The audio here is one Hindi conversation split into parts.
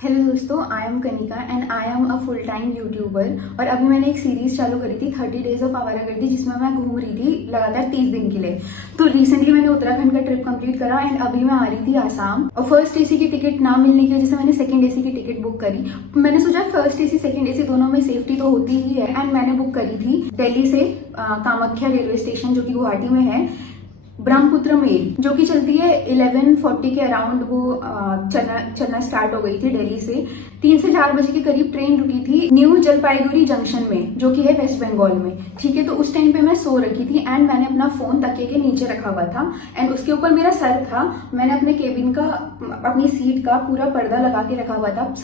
हेलो दोस्तों, I am Kanika and I am a full time YouTuber. और अभी मैंने एक सीरीज चालू करी थी 30 डेज ऑफ आवारागर्दी, जिसमें मैं घूम रही थी लगातार 30 दिन के लिए। तो रिसेंटली मैंने उत्तराखंड का ट्रिप कंप्लीट करा एंड अभी मैं आ रही थी आसाम। और फर्स्ट एसी की टिकट ना मिलने की वजह से मैंने सेकंड एसी की टिकट बुक करी। मैंने सोचा फर्स्ट एसी सेकंड एसी दोनों में सेफ्टी तो होती ही है एंड मैंने बुक करी थी दिल्ली से कामाख्या रेलवे स्टेशन, जो कि गुवाहाटी में है, ब्रह्मपुत्र मेल, जो कि चलती है 11:40 के अराउंड। वो चलना स्टार्ट हो गई थी दिल्ली से। 3 से 4 बजे के करीब ट्रेन रुकी थी न्यू जलपाईगुड़ी जंक्शन में, जो कि है वेस्ट बंगाल में। ठीक है, तो उस टाइम पे मैं सो रखी थी एंड मैंने अपना फोन तकिए के नीचे रखा हुआ था एंड उसके ऊपर मेरा सर था। मैंने अपने केबिन का, अपनी सीट का पूरा पर्दा लगा के रखा हुआ था।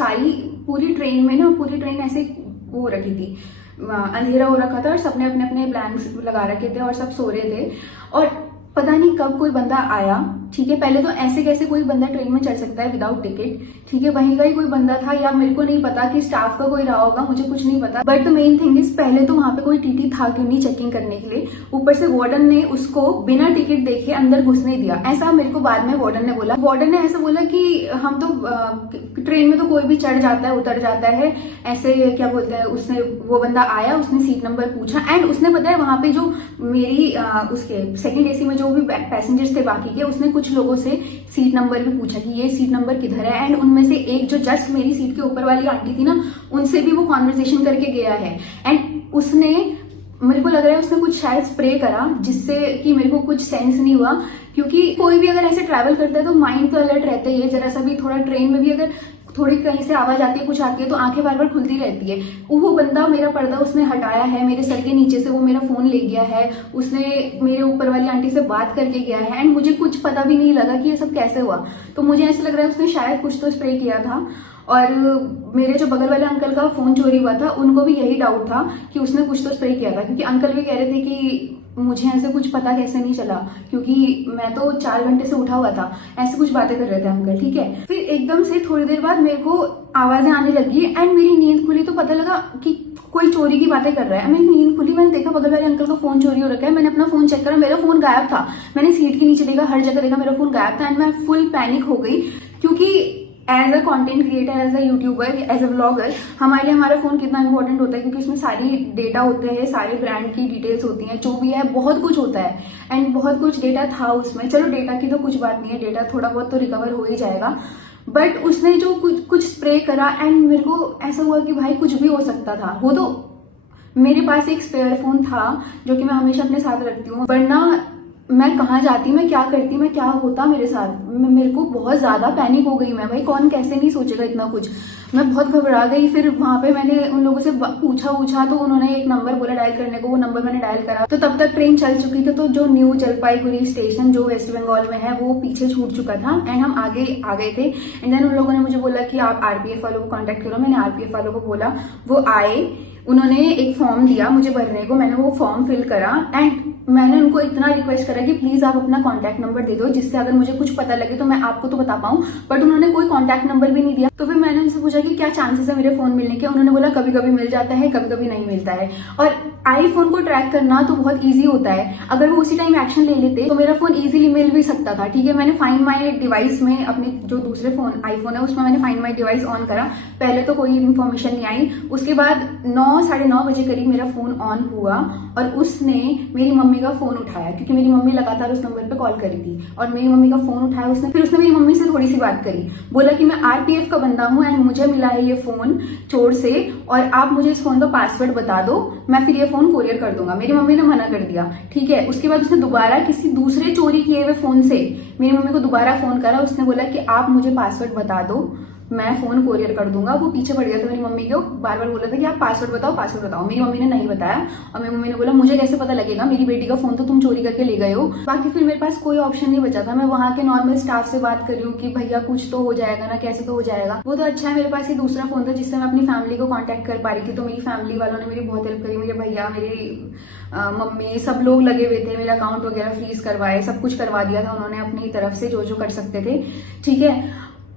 पूरी ट्रेन में ना, पूरी ट्रेन ऐसे वो रखी थी, अंधेरा हो रखा था और सबने अपने अपने ब्लैंक्स लगा रखे थे और सब सो रहे थे। और पता नहीं कब कोई बंदा आया। ठीक है, पहले तो ऐसे कैसे कोई बंदा ट्रेन में चढ़ सकता है विदाउट टिकट। ठीक है, वहीं का ही कोई बंदा था या मेरे को नहीं पता कि स्टाफ का कोई रहा होगा, मुझे कुछ नहीं पता। But the main thing is, पहले तो वहां पे कोई टीटी था क्यों नहीं चेकिंग करने के लिए। ऊपर से वार्डन ने उसको बिना टिकट देखे अंदर घुसने दिया। ऐसा मेरे को बाद में वार्डन ने बोला। वार्डन ने ऐसा बोला कि हम तो ट्रेन में तो कोई भी चढ़ जाता है, उतर जाता है, ऐसे क्या बोलते हैं। उसने, वो बंदा आया, उसने सीट नंबर पूछा एंड उसने बताया वहां पे जो मेरी उसके सेकंड एसी में जो भी पैसेंजर्स थे बाकी के, उसने कुछ लोगों से सीट नंबर भी पूछा कि ये सीट नंबर किधर है। एंड उनमें से एक जो जस्ट मेरी सीट के ऊपर वाली आंटी थी ना, उनसे भी वो कॉन्वर्सेशन करके गया है। एंड उसने, मेरे को लग रहा है उसने कुछ शायद स्प्रे करा, जिससे कि मेरे को कुछ सेंस नहीं हुआ। क्योंकि कोई भी अगर ऐसे ट्रैवल करता है तो माइंड तो अलर्ट रहता ही है। जरा सा भी थोड़ा ट्रेन में भी अगर थोड़ी कहीं से आवाज आती है, कुछ आती है, तो आंखें बार बार खुलती रहती है। वो बंदा, मेरा पर्दा उसने हटाया है, मेरे सर के नीचे से वो मेरा फोन ले गया है, उसने मेरे ऊपर वाली आंटी से बात करके गया है एंड मुझे कुछ पता भी नहीं लगा कि ये सब कैसे हुआ। तो मुझे ऐसा लग रहा है उसने शायद कुछ तो स्प्रे किया था। और मेरे जो बगल वाले अंकल का फोन चोरी हुआ था, उनको भी यही डाउट था कि उसने कुछ तो स्प्रे किया था। क्योंकि अंकल भी कह रहे थे कि मुझे ऐसे कुछ पता कैसे नहीं चला, क्योंकि मैं तो 4 घंटे से उठा हुआ था। ऐसे कुछ बातें कर रहे थे अंकल। ठीक है, फिर एकदम से थोड़ी देर बाद मेरे को आवाजें आने लगी एंड मेरी नींद खुली तो पता लगा कि कोई चोरी की बातें कर रहा है। मेरी नींद खुली, मैंने देखा बगल वाले अंकल का फोन चोरी हो रखा है। मैंने अपना फोन चेक करा, मेरा फोन गायब था। मैंने सीट के नीचे देखा, हर जगह देखा, मेरा फोन गायब था एंड मैं फुल पैनिक हो गई। क्योंकि as a content creator, as a YouTuber, as a vlogger, हमारे लिए हमारा फोन कितना इंपॉर्टेंट होता है। क्योंकि उसमें सारी डेटा होते हैं, सारे ब्रांड की डिटेल्स होती हैं, जो भी है बहुत कुछ होता है एंड बहुत कुछ डेटा था उसमें। चलो, डेटा की तो कुछ बात नहीं है, डेटा थोड़ा बहुत तो रिकवर हो ही जाएगा। बट उसने जो कुछ स्प्रे करा एंड मेरे को ऐसा हुआ कि भाई कुछ भी हो सकता था। वो तो मेरे पास एक स्पेयर फोन था जो कि मैं हमेशा अपने साथ रखती हूँ, वरना मैं कहाँ जाती, मैं क्या करती, मैं क्या होता मेरे साथ। मेरे को बहुत ज्यादा पैनिक हो गई मैं। भाई कौन कैसे नहीं सोचेगा इतना कुछ। मैं बहुत घबरा गई। फिर वहां पे मैंने उन लोगों से पूछा तो उन्होंने एक नंबर बोला डायल करने को। वो नंबर मैंने डायल करा तो तब तक ट्रेन चल चुकी थी। तो जो न्यू जलपाईगुड़ी स्टेशन जो वेस्ट बंगाल में है, वो पीछे छूट चुका था एंड हम आगे आ गए थे। एंड देन उन लोगों ने मुझे बोला कि आप आरपीएफ वालों को कॉन्टेक्ट करो। मैंने आरपीएफ वालों को बोला, वो आए, उन्होंने एक फॉर्म दिया मुझे भरने को। मैंने वो फॉर्म फिल करा एंड मैंने उनको इतना रिक्वेस्ट करा कि प्लीज आप अपना कॉन्टैक्ट नंबर दे दो, जिससे अगर मुझे कुछ पता लगे तो मैं आपको तो बता पाऊं। बट उन्होंने कोई कॉन्टैक्ट नंबर भी नहीं दिया। तो फिर मैंने उनसे पूछा कि क्या चांसेस है मेरे फोन मिलने के। उन्होंने बोला कभी कभी मिल जाता है, कभी कभी नहीं मिलता है। और आईफोन को ट्रैक करना तो बहुत ईजी होता है। अगर वो उसी टाइम एक्शन ले लेते तो मेरा फोन ईजिली मिल भी सकता था। ठीक है, मैंने फाइंड माई डिवाइस में, अपने जो दूसरे फोन आईफोन है उसमें मैंने फाइंड माई डिवाइस ऑन करा। पहले तो कोई इन्फॉर्मेशन नहीं आई। उसके बाद 9, साढ़े 9 बजे करीब मेरा फोन ऑन हुआ और उसने मेरी मम्मी का फोन उठाया, क्योंकि मेरी मम्मी लगातार उस नंबर पे कॉल करी थी। और मेरी मम्मी का फोन उठाया उसने। फिर उसने मेरी मम्मी से थोड़ी सी बात करी, बोला कि मैं आरपीएफ का बंदा हूं एंड मुझे मिला है ये फोन चोर से, और आप मुझे इस फोन का पासवर्ड बता दो, मैं फिर ये फोन कोरियर कर दूंगा। मेरी मम्मी ने मना कर दिया। ठीक है, उसके बाद उसने दोबारा किसी दूसरे चोरी किए हुए फोन से मेरी मम्मी को दोबारा फोन करा। उसने बोला कि आप मुझे पासवर्ड बता दो, मैं फोन कोरियर कर दूंगा। वो पीछे पड़ गया था मेरी मम्मी को, बार बार बोला था कि आप पासवर्ड बताओ। मेरी मम्मी ने नहीं बताया और मेरी मम्मी ने बोला मुझे कैसे पता लगेगा, मेरी बेटी का फोन तो तुम चोरी करके ले गए हो। बाकी फिर मेरे पास कोई ऑप्शन नहीं बचा था। मैं वहां के नॉर्मल स्टाफ से बात कर रही हूँ कि भैया कुछ तो हो जाएगा ना, कैसे तो हो जाएगा। वो तो अच्छा है, मेरे पास ये दूसरा फोन था जिससे मैं अपनी फैमिली को कॉन्टेक्ट कर पा रही थी। तो मेरी फैमिली वालों ने मेरी बहुत हेल्प करी। मेरे भैया, मेरी मम्मी, सब लोग लगे हुए थे। मेरा अकाउंट वगैरह फ्रीज करवाए, सब कुछ करवा दिया था उन्होंने अपनी तरफ से जो जो कर सकते थे। ठीक है,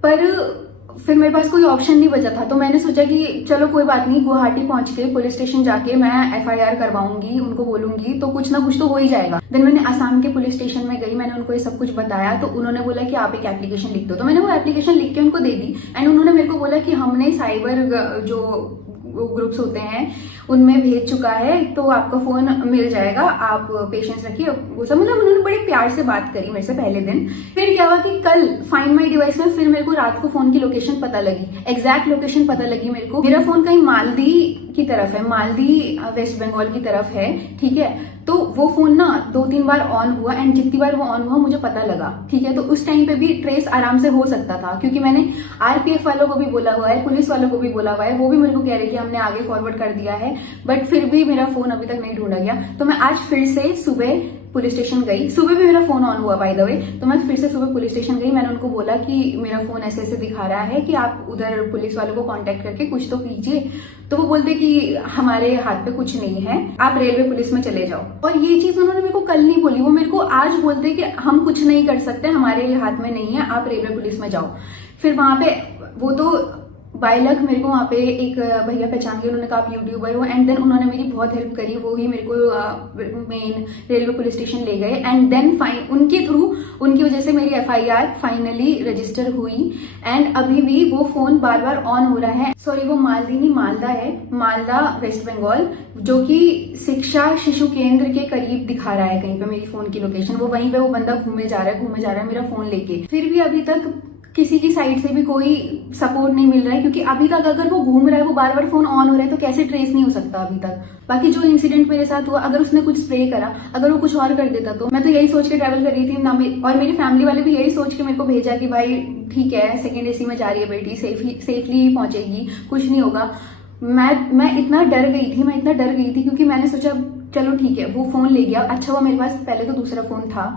पर फिर मेरे पास कोई ऑप्शन नहीं बचा था, तो मैंने सोचा कि चलो कोई बात नहीं, गुवाहाटी पहुंच के पुलिस स्टेशन जाके मैं एफआईआर करवाऊंगी, उनको बोलूंगी तो कुछ ना कुछ तो हो ही जाएगा। देन मैंने असम के पुलिस स्टेशन में गई, मैंने उनको ये सब कुछ बताया, तो उन्होंने बोला कि आप एक एप्लीकेशन लिख दो। तो मैंने वो एप्लीकेशन लिख के उनको दे दी एंड उन्होंने मेरे को बोला कि हमने साइबर जो ग्रुप्स होते हैं उनमें भेज चुका है, तो आपका फोन मिल जाएगा, आप पेशेंस रखिए। वो सब मतलब उन्होंने बड़े प्यार से बात करी मेरे से पहले दिन। फिर क्या हुआ कि कल फाइंड माई डिवाइस में फिर मेरे को रात को फोन की लोकेशन पता लगी, एग्जैक्ट लोकेशन पता लगी मेरे को। मेरा फोन कहीं मालदी की तरफ है, मालदी वेस्ट बंगाल की तरफ है, ठीक है। तो वो फोन ना 2-3 बार ऑन हुआ एंड जितनी बार वो ऑन हुआ मुझे पता लगा, ठीक है। तो उस टाइम पे भी ट्रेस आराम से हो सकता था, क्योंकि मैंने आरपीएफ वालों को भी बोला हुआ है, पुलिस वालों को भी बोला हुआ है, वो भी मेरे को कह रहे कि हमने आगे फॉरवर्ड कर दिया है, बट फिर भी मेरा फोन अभी तक नहीं ढूंढा गया। तो मैं आज फिर से सुबह पुलिस स्टेशन गई, सुबह भी मेरा फोन ऑन हुआ बाय द वे। तो मैं फिर से सुबह पुलिस स्टेशन गई, मैंने उनको बोला कि मेरा फोन ऐसे ऐसे दिखा रहा है कि आप उधर पुलिस वालों को कांटेक्ट करके कुछ तो कीजिए। तो वो बोलते कि हमारे हाथ पे कुछ नहीं है, आप रेलवे पुलिस में चले जाओ। और ये चीज उन्होंने मेरे को कल नहीं बोली, वो मेरे को आज बोलते कि हम कुछ नहीं कर सकते, हमारे हाथ में नहीं है, आप रेलवे पुलिस में जाओ। फिर वहां पे वो तो बाय लक मेरे को वहाँ पे एक भैया पहचान गए, उन्होंने कहा आप यूट्यूबर हो, एंड देन उन्होंने मेरी बहुत हेल्प करी, वो ही मेरे को मेन रेलवे पुलिस स्टेशन ले गए एंड देन उनके थ्रू, उनकी वजह से मेरी एफआईआर फाइनली रजिस्टर हुई एंड अभी भी वो फोन बार बार ऑन हो रहा है। सॉरी, वो मालदी नहीं मालदा है, मालदा वेस्ट बंगाल, जो कि शिक्षा शिशु केंद्र के करीब दिखा रहा है कहीं पे मेरी फोन की लोकेशन। वो वहीं पे वो बंदा घूमे जा रहा है मेरा फोन लेके। फिर भी अभी तक किसी की साइड से भी कोई सपोर्ट नहीं मिल रहा है, क्योंकि अभी तक अगर वो घूम रहा है, वो बार बार फोन ऑन हो रहा है, तो कैसे ट्रेस नहीं हो सकता अभी तक। बाकी जो इंसिडेंट मेरे साथ हुआ, अगर उसने कुछ स्प्रे करा, अगर वो कुछ और कर देता, तो मैं तो यही सोच के ट्रैवल कर रही थी ना, और मेरी फैमिली वाले भी यही सोच के मेरे को भेजा कि भाई ठीक है, सेकेंड एसी में जा रही है बेटी, सेफली पहुंचेगी, कुछ नहीं होगा। मैं इतना डर गई थी क्योंकि मैंने सोचा चलो ठीक है, वो फोन ले गया, अच्छा हुआ मेरे पास पहले तो दूसरा फोन था,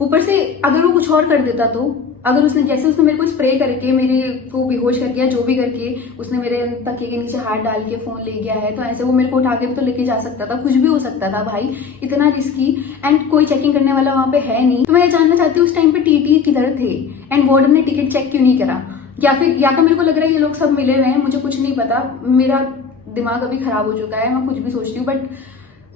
ऊपर से अगर वो कुछ और कर देता, तो अगर उसने मेरे को स्प्रे करके मेरे को बेहोश कर दिया, जो भी करके उसने मेरे तकिए के नीचे हाथ डाल के फोन ले गया है, तो ऐसे वो मेरे को उठा के तो लेके जा सकता था, कुछ भी हो सकता था भाई, इतना रिस्की एंड कोई चेकिंग करने वाला वहां पे है नहीं। तो मैं ये जानना चाहती हूँ उस टाइम पे टीटी किधर थे एंड वार्डन ने टिकट चेक क्यों नहीं करा, या तो मेरे को लग रहा है ये लोग सब मिले हुए हैं, मुझे कुछ नहीं पता, मेरा दिमाग अभी खराब हो चुका है, मैं कुछ भी सोचती हूँ, बट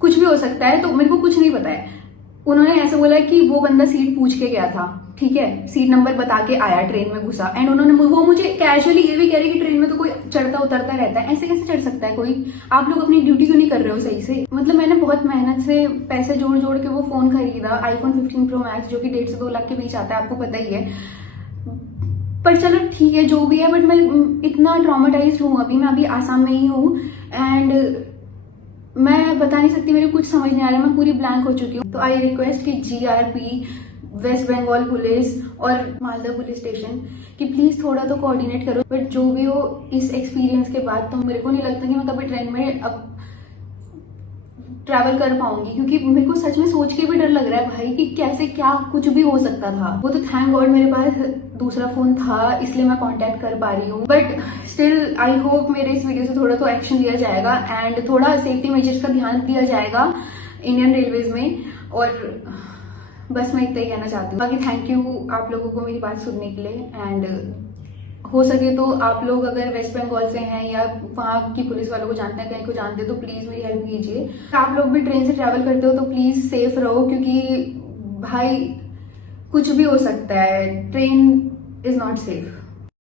कुछ भी हो सकता है, तो मेरे को कुछ नहीं पता है। उन्होंने ऐसे बोला कि वो बंदा सीट पूछ के गया था, ठीक है, सीट नंबर बता के आया, ट्रेन में घुसा एंड वो मुझे कैजुअली ये भी कह रहे कि ट्रेन में तो कोई चढ़ता उतरता रहता है, ऐसे कैसे चढ़ सकता है कोई, आप लोग अपनी ड्यूटी क्यों नहीं कर रहे हो सही से। मतलब मैंने बहुत मेहनत से पैसे जोड़ जोड़ के वो फोन खरीदा, iPhone 15 Pro Max, जो कि 1.5 से 2 लाख के बीच आता है, आपको पता ही है। पर चलो ठीक है जो भी है, बट मैं इतना ट्रॉमेटाइज्ड हूँ मैं अभी आसाम में ही हूँ एंड मैं बता नहीं सकती, मेरे कुछ समझ नहीं आ रहा है, मैं पूरी ब्लैंक हो चुकी हूँ। तो आई रिक्वेस्ट कि जीआरपी, वेस्ट बंगाल पुलिस और मालदा पुलिस स्टेशन कि प्लीज थोड़ा तो कोऑर्डिनेट करो। बट जो भी हो, इस एक्सपीरियंस के बाद तो मेरे को नहीं लगता कि मैं कभी ट्रेन में अब ट्रैवल कर पाऊंगी, क्योंकि मेरे को सच में सोच के भी डर लग रहा है भाई कि कैसे क्या कुछ भी हो सकता था। वो तो थैंक गॉड मेरे पास दूसरा फोन था, इसलिए मैं कांटेक्ट कर पा रही हूँ, बट स्टिल आई होप मेरे इस वीडियो से थोड़ा तो एक्शन लिया जाएगा एंड थोड़ा सेफ्टी मेजर्स का ध्यान दिया जाएगा इंडियन रेलवेज में। और बस मैं इतना ही कहना चाहती हूँ। बाकी थैंक यू आप लोगों को मेरी बात सुनने के लिए एंड हो सके तो आप लोग अगर वेस्ट बंगाल से हैं या वहाँ की पुलिस वालों को जानते हैं, कहीं को जानते हैं, तो प्लीज मेरी हेल्प कीजिए। आप लोग भी ट्रेन से ट्रैवल करते हो तो प्लीज सेफ रहो, क्योंकि भाई कुछ भी हो सकता है, ट्रेन इज नॉट सेफ।